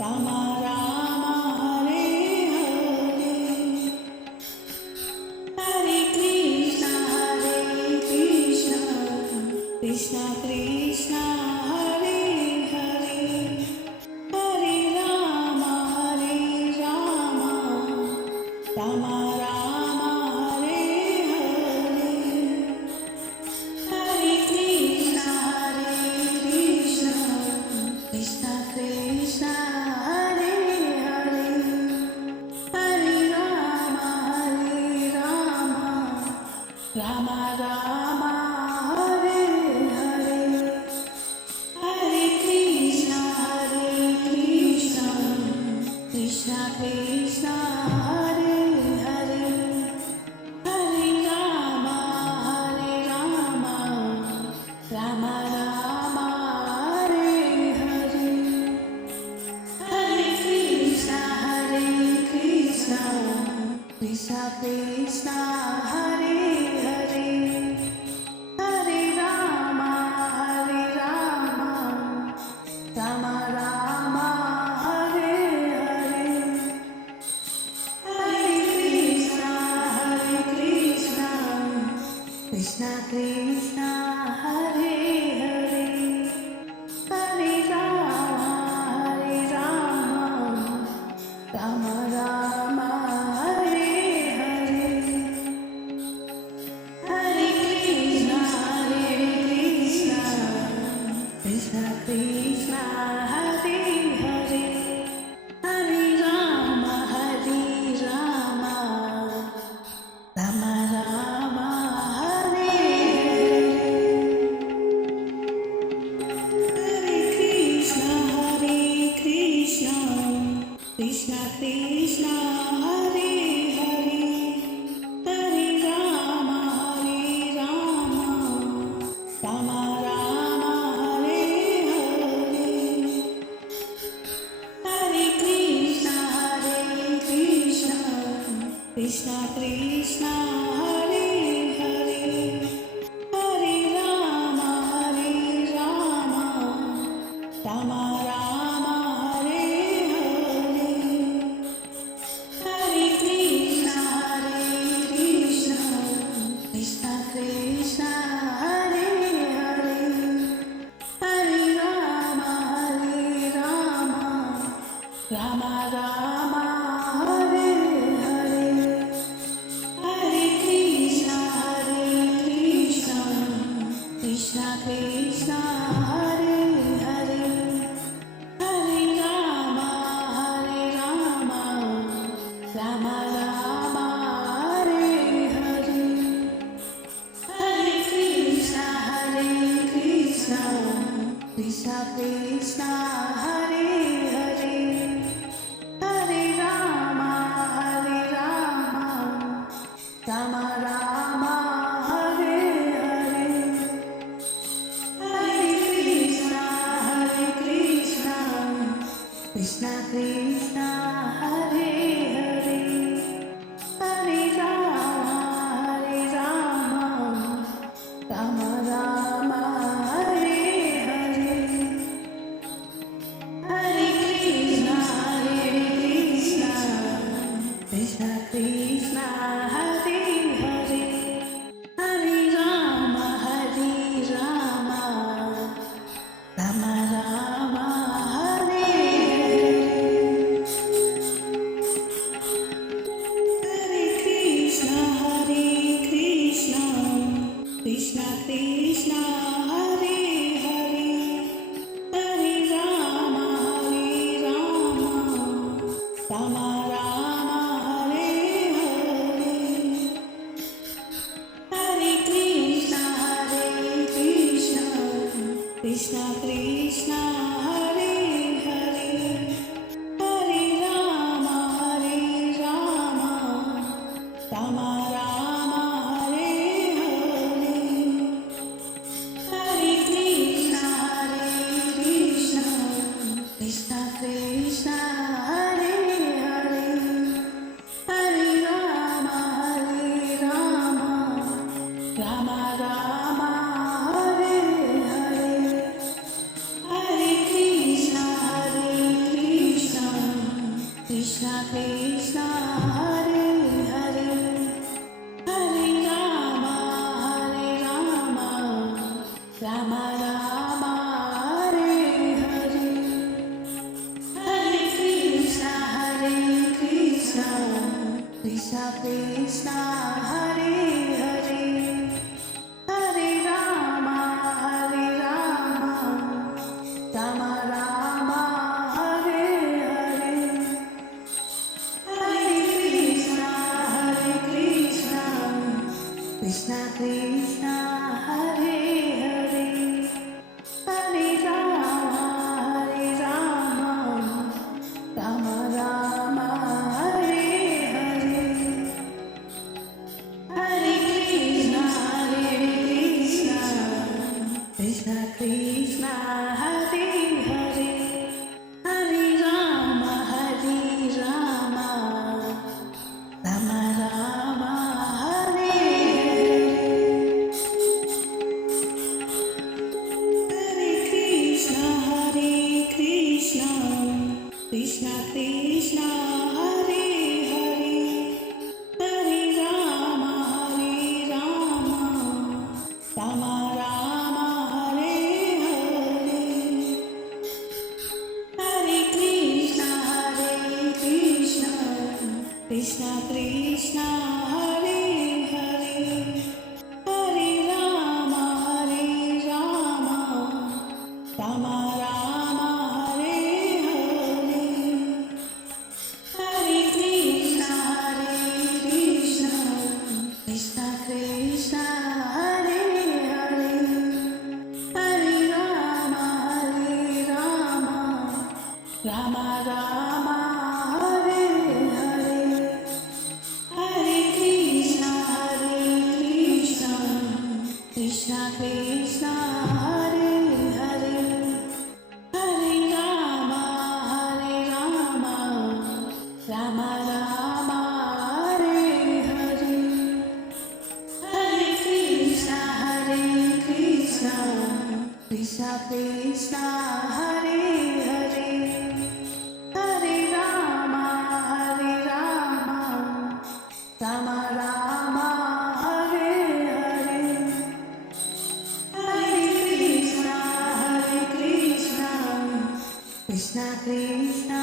Rama Rama Hare Hare Hare Krishna Krishna Krishna Hare Hare Hare Rama Rama Rama Hare Hare Hare Krishna Krishna Krishna Hare Hare Hare Rama Rama Rama Hare Hare Hare Krishna Krishna Krishna Hare Hare Hare Rama Rama Rama Hare Hare Hare Krishna Krishna Krishna Hare Hare Hare Rama Rama Rama Hare Hare Hare Krishna Krishna Krishna Hare Hare Hare Rama Rama Rama Hare Hare Hare Krishna Krishna Krishna Hare Hare Hare Rama Rama Rama Hare Hare Krishna Krishna Krishna Hare Hare Hare Rama Rama Rama Hare Hare Hare Krishna Krishna Krishna Hare Hare Hare Rama Rama Rama Hare Hare Hare Krishna Krishna Krishna Hare Hare Hare Rama Rama Rama Hare Hare Hare Krishna Krishna Krishna Hare Hare Hare Rama Rama Rama Hare Hare Hare Krishna Krishna Krishna Hare Hare Hare Rama Rama Rama Hare Hare Hare Krishna Krishna Krishna Hare Hare Hare Rama Rama Hare Hare Hare Krishna Krishna Krishna Hare Hare Hare Rama Rama Rama Hare Hare Krishna Hare Hare Hare Rama Rama Rama Hare Hare Hare Krishna Krishna Krishna Hare Hare Hare Rama Rama Rama Hare Hare Hare Krishna Krishna Krishna Hare Hare Hare Rama Rama Rama Hare Hare Krishna Krishna Krishna Hare Hare Hare Rama Rama Rama Hare Hare Hare Krishna Krishna Krishna Hare Hare Hare Rama Rama Rama Hare Hare Hare Krishna Krishna Krishna Hare Hare Hare Rama Rama Rama Hare Hare Hare Krishna Krishna Krishna Hare Hare Hare Rama Rama Rama Hare Hare Hare Krishna Krishna Krishna Hare Hare Hare Rama Rama Rama Hare Hare Hare Krishna Krishna Krishna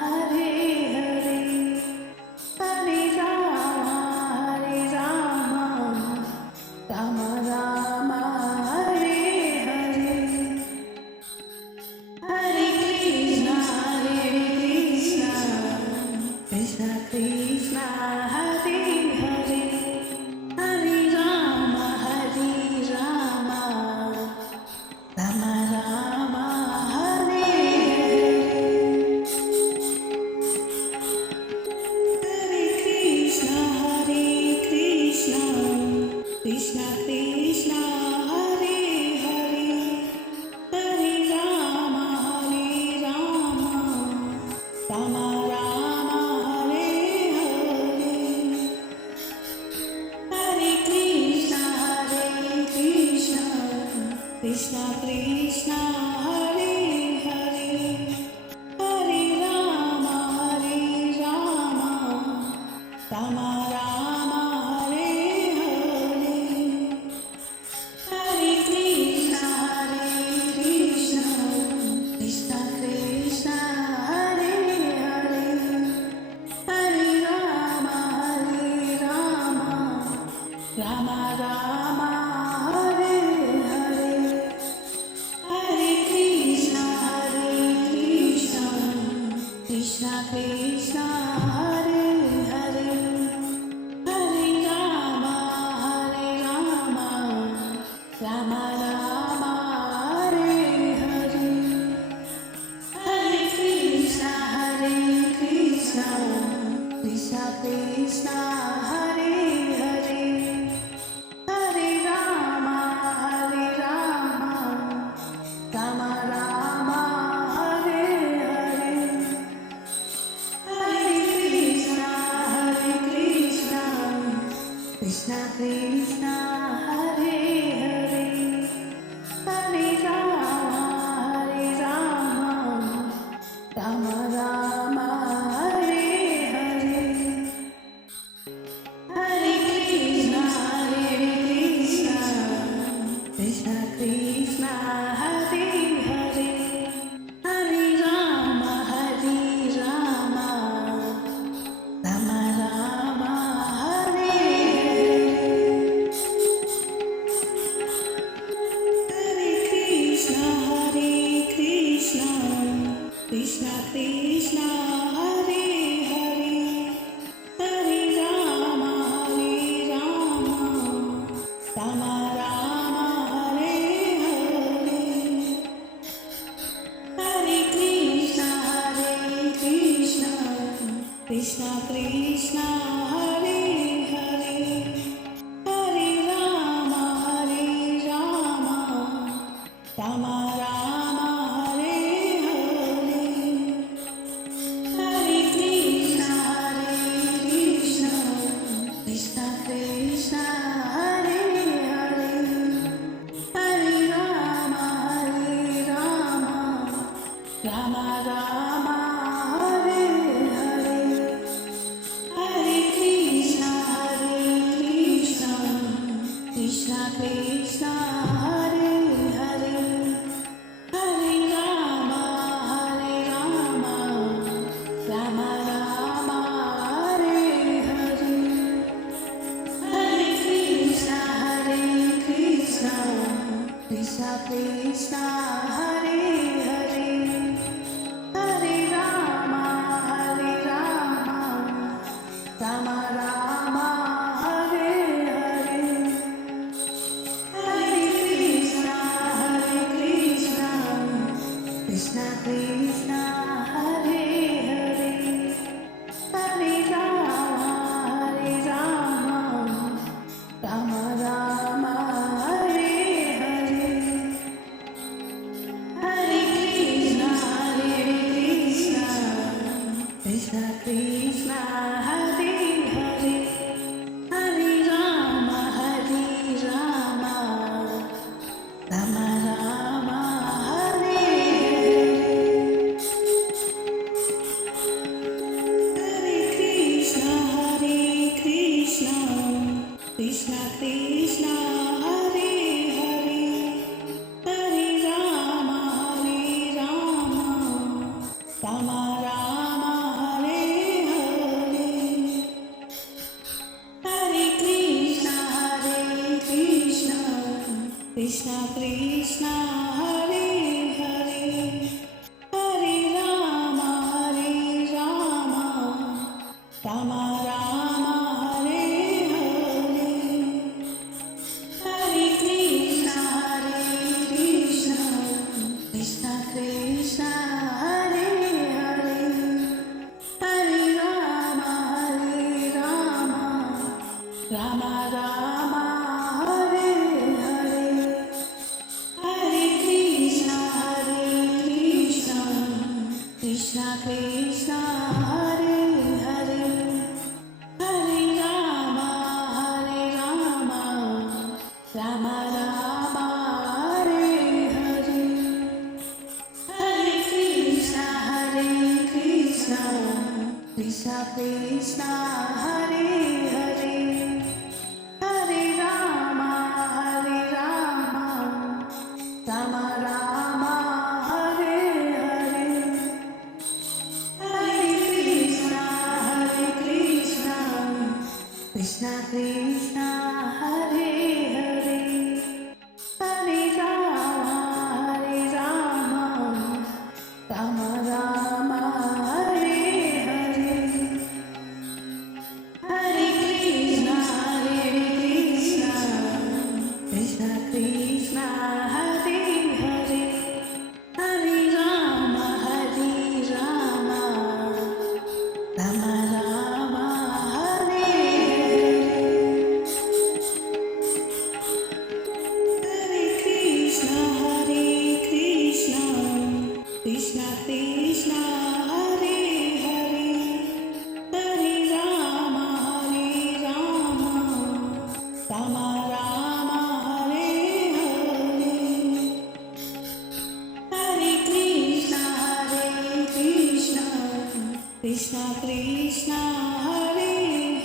Hare Hare Hare Rama Rama Rama Hare Hare Hare Krishna Krishna Krishna Hare Hare Hare Rama Rama Rama Hare Hare Krishna Krishna Krishna Hare Hare Hare Rama Rama Rama Hare Hare Hare Krishna Krishna Krishna Hare Hare Hare Rama Rama Rama Hare Hare Hare Krishna Krishna Krishna Hare Hare Hare Rama Rama Rama Hare Hare Hare Krishna Krishna Krishna Hare Hare Hare Rama Rama Rama Hare Hare Hare Krishna Krishna Krishna Hare Hare Hare Rama Rama Rama Hare Hare Hare Krishna Krishna Krishna Hare Hare Hare Rama Rama Rama Hare Hare Hare Krishna Krishna Krishna Hare Hare Hare Rama Rama Rama Krishna Krishna Hare Hare Hare Rama Rama Rama Hare Hare Hare Krishna Krishna Krishna Hare Hare Hare Rama Rama Rama Hare Hare Hare Krishna Krishna Krishna Hare Hare Hare Rama Rama Rama Hare Hare Hare Krishna Krishna Krishna Hare Hare Hare Rama Rama Rama Hare Hare Hare Krishna Krishna Krishna Hare Hare Hare Rama Rama Rama Hare Hare Hare Krishna Krishna Krishna Hare Hare Hare Rama Rama Rama Hare Hare Krishna Krishna Krishna Hare Hare Hare Rama Rama Rama Hare Hare Hare Krishna Krishna Krishna Hare Hare Hare Rama Rama Rama Hare Hare Hare Krishna Krishna Krishna Hare Hare Hare Rama Rama Rama Hare Hare Hare Krishna Krishna Krishna Hare Hare Hare Rama Rama Rama Hare Hare Hare Krishna Krishna Krishna Hare Hare Hare Rama Rama Rama Hare Hare Hare Krishna Krishna Krishna Hare Hare Hare Rama Rama Rama Hare Hare Hare Krishna Krishna Krishna Hare Hare Hare Rama Rama Rama Hare Hare Krishna Krishna Krishna Hare Hare Hare Rama Rama Rama Hare Hare Hare Krishna Krishna Krishna Hare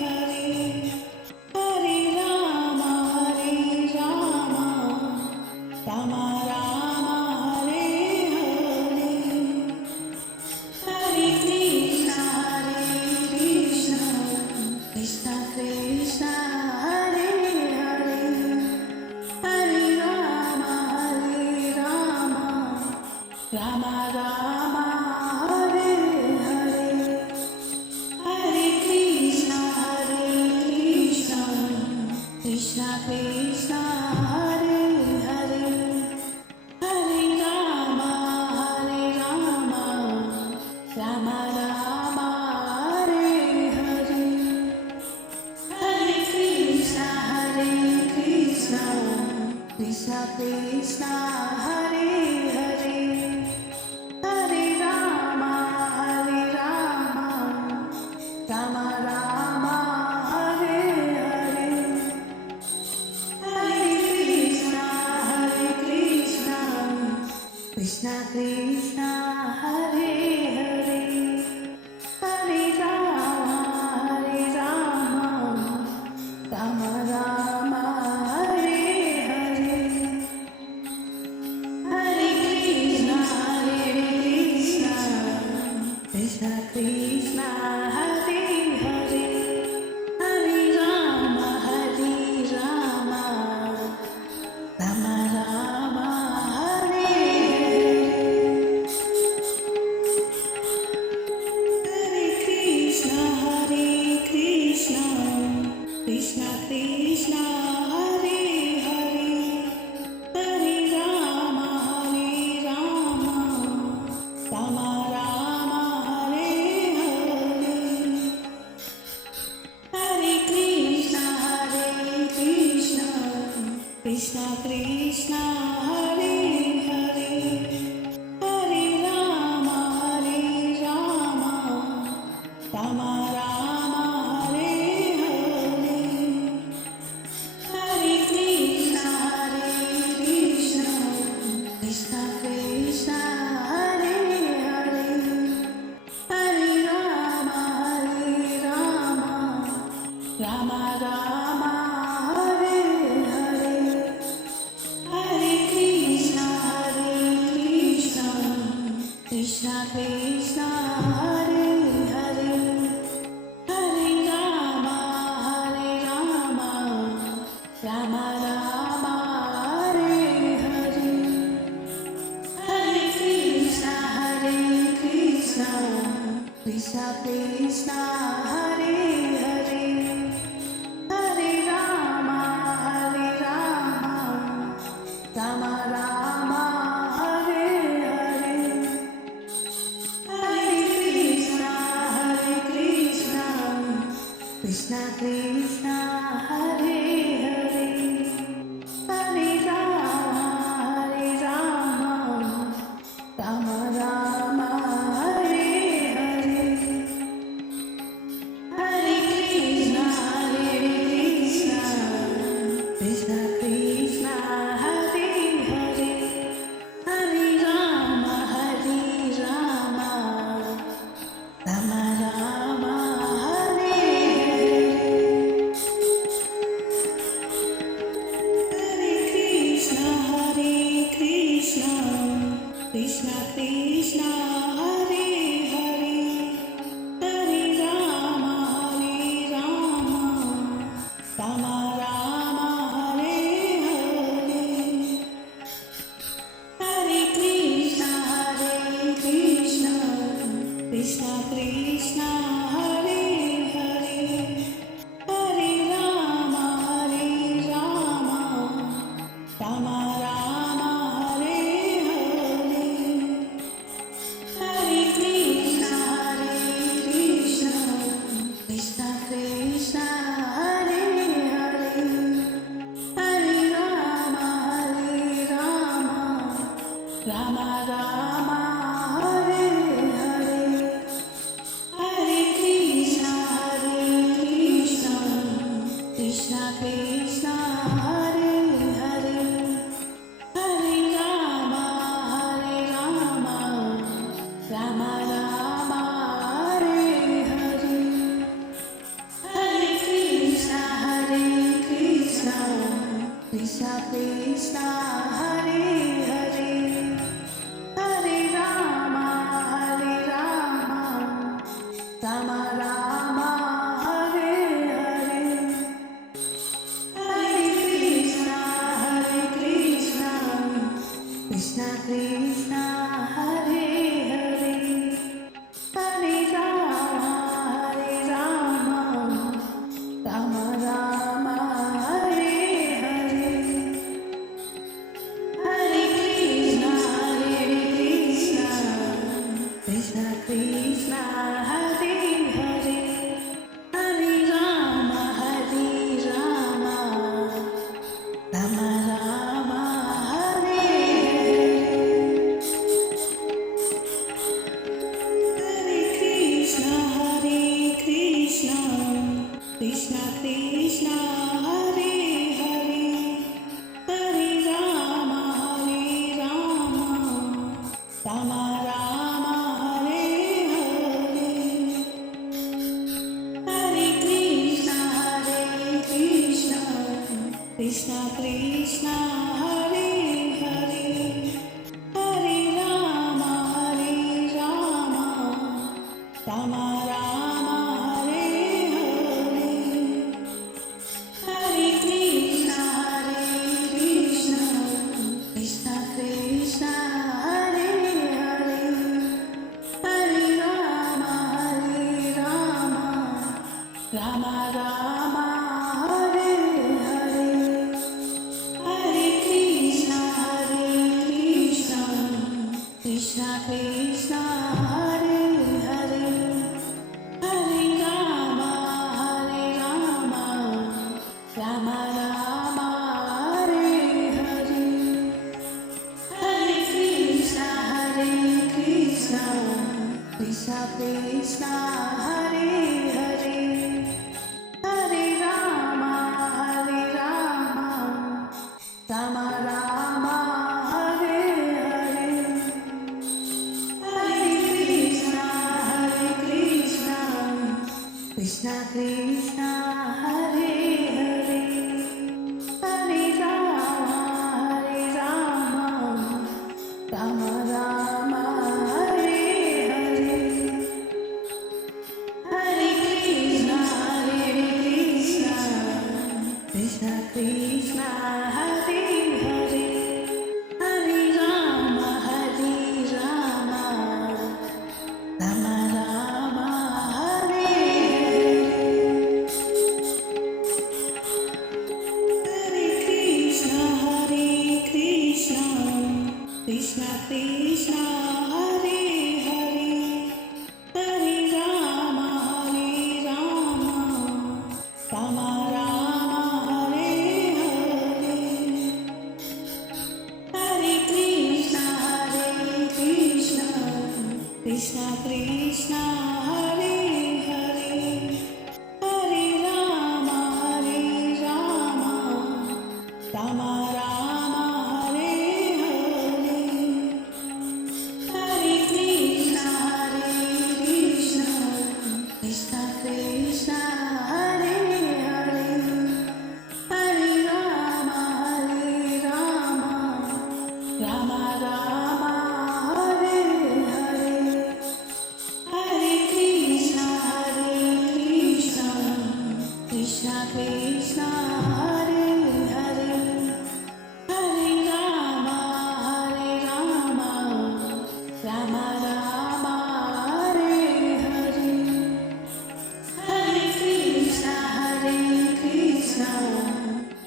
Hare Hare Rama Rama Rama Hare Hare Hare Krishna Krishna Krishna Hare Hare Hare Rama Rama Rama Hare Hare Hare Krishna Krishna, Hare Hare, Hare Rama, Rama Rama, Hare Hare, Hare Krishna, Krishna Krishna, Hare Hare, Hare Rama, Rama Rama, Hare Hare, Hare Krishna, Krishna Krishna, Hare Hare, Hare Rama, Rama Rama, Hare Hare, Hare Krishna, Krishna Krishna, Hare Hare, Hare Rama, Rama Rama, Hare Hare, Hare Krishna, Krishna Krishna, Hare Hare, Hare Rama, Rama Rama, Hare Hare, Hare Krishna, Krishna Krishna, Hare Hare, Hare Rama, Rama Rama, Hare Hare, Hare Krishna, Krishna Krishna, Hare Hare, Hare Rama, Rama Rama, Hare Hare, Hare Krishna, Krishna Krishna, Hare Hare, Hare Rama, Rama Rama, Hare Hare, Hare Krishna, Krishna Krishna, Hare Hare, Hare Rama, Rama Rama, Hare Hare, Hare Krishna, Krishna Krishna, Hare Hare, Hare Rama, Rama Rama, Hare Hare, Hare Krishna, Krishna Krishna, Hare Hare, Hare Rama, Rama Rama, Hare Hare, Hare Krishna. Rama Rama Hare Hare Hare Krishna Krishna Krishna Hare Hare Hare Rama Rama Rama Hare Hare Hare Krishna Krishna Krishna Hare Hare Hare Rama Rama Rama Hare Hare Hare Krishna Krishna Krishna Hare Hare Hare Rama Rama Rama Hare Hare Hare Krishna Krishna Krishna Hare Hare Hare Rama Rama Rama Hare Hare Hare Krishna Krishna Krishna Hare Hare Hare Rama Rama Rama Hare Hare Krishna Krishna Krishna Hare Hare Hare Rama Rama Rama Hare Hare Hare Krishna Krishna Krishna Hare Hare Hare Rama Rama Rama Hare Hare Hare Krishna Krishna Krishna Hare Hare Hare Rama Rama Rama Hare Hare Hare Krishna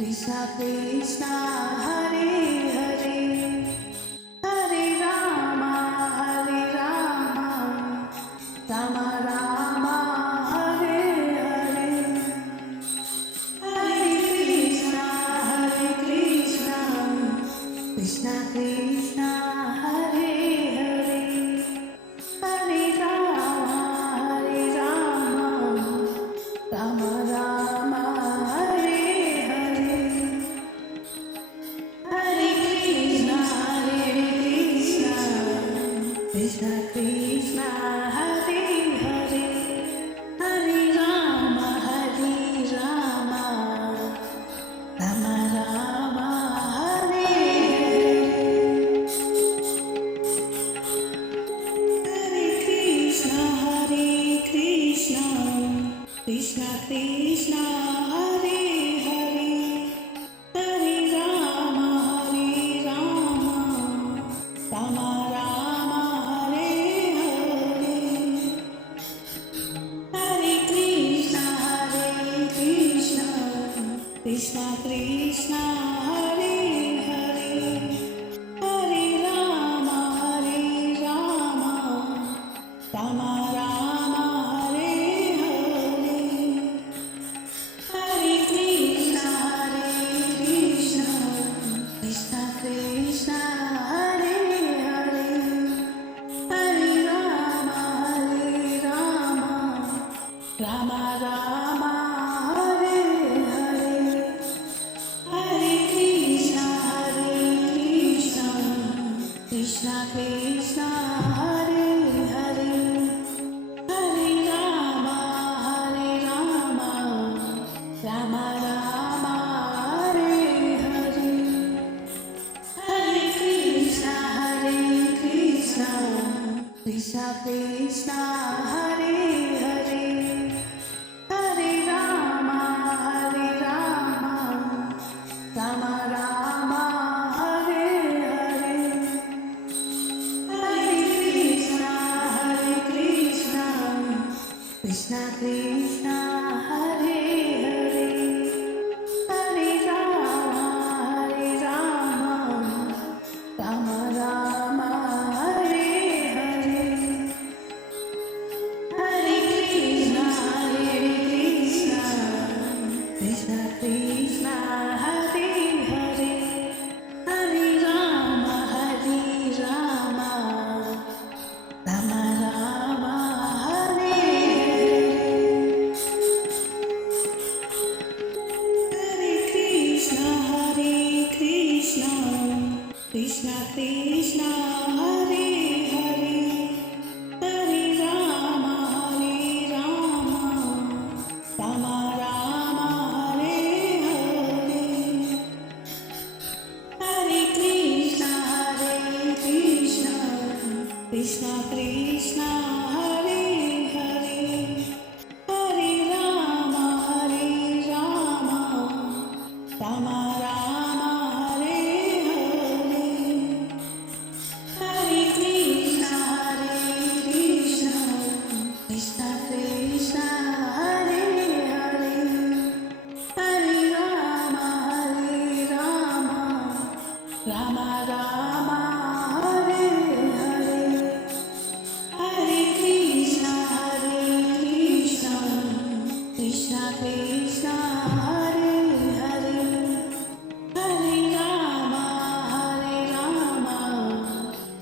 Krishna Krishna Hare Hare Hare Rama Rama Rama Hare Hare Hare Krishna Krishna Krishna Hare Hare Hare Rama Rama Rama Hare Hare Hare Krishna Krishna Krishna Hare Hare Hare Rama Rama Rama Hare Hare Hare Krishna Krishna Krishna Hare Hare Hare Rama Rama Rama Hare Hare Krishna Krishna Krishna Hare Hare Hare Rama Rama Rama Hare Hare Hare Krishna Krishna Krishna Hare Hare Hare Rama Rama Rama Hare Hare Hare Krishna Krishna Krishna Hare Hare Hare Rama Rama Rama Hare Hare Hare Krishna Krishna Krishna Hare Hare Hare Rama Rama Rama Hare Hare Hare Krishna Krishna Krishna Hare Krishna Krishna Hare Hare Hare Rama Rama Rama Hare Hare Hare Krishna Krishna Krishna Hare Hare Hare Rama Rama Rama Hare Hare Krishna Krishna Krishna Hare Hare Hare Rama Rama Rama Hare Hare Hare Krishna Krishna Krishna Hare Hare Hare Rama Rama Rama Hare Hare Hare Krishna Krishna Krishna Hare Hare Hare Rama Rama Rama Hare Hare Hare Krishna Krishna Krishna Hare Hare Hare Rama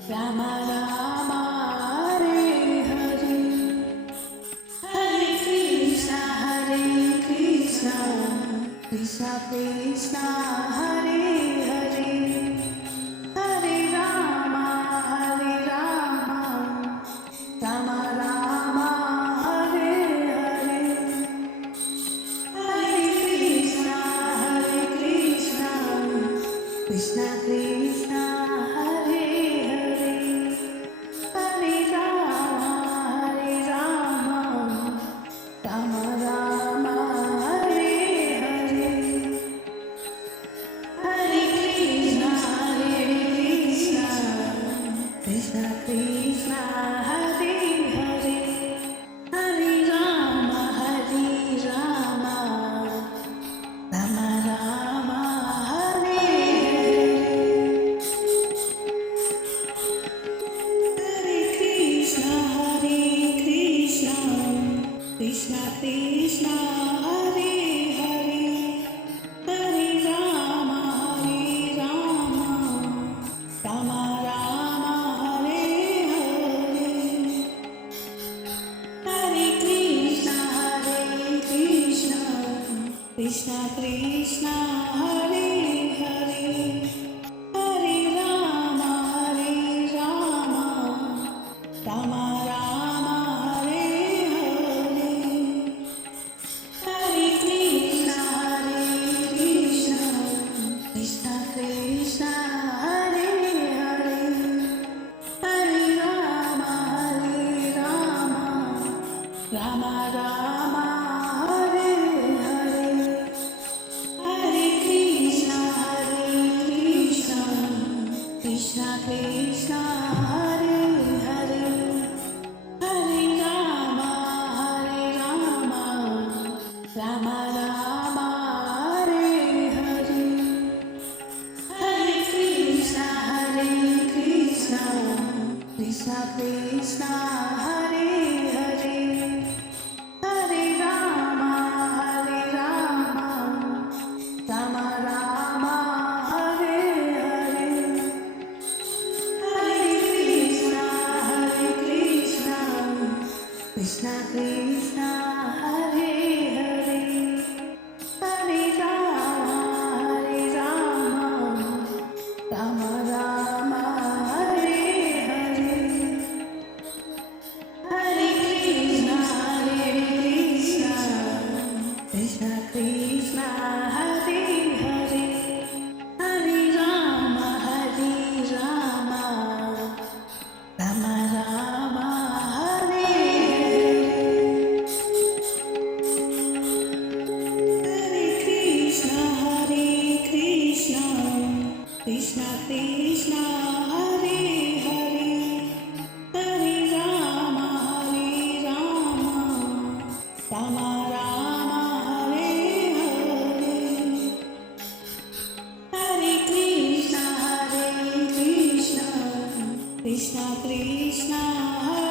Rama Rama Hare Hare Hare Krishna Krishna Krishna Hare Hare Hare Rama Rama Rama Hare Hare Hare Krishna Krishna Krishna Hare Hare Hare Rama Rama Hare Hare Hare Krishna Krishna Krishna Hare Hare Hare Rama Rama Rama Hare Hare Krishna Krishna Krishna Hare Hare Hare Rama Rama Rama Hare Hare Hare Krishna Krishna Krishna Hare Hare Hare Rama Rama Rama Hare Hare Hare Krishna Krishna Krishna Hare Hare Hare Rama Rama Rama Hare Hare Hare Krishna Krishna Krishna Hare Hare Hare Rama Rama Rama Hare Hare Hare Krishna Krishna Krishna Hare Hare Hare Rama Rama Rama Hare Hare Hare Krishna Krishna Krishna Hare Hare Hare Rama Rama Rama Hare Hare Hare Krishna Krishna Krishna Hare Hare Hare Rama Rama Rama Hare Hare Krishna Krishna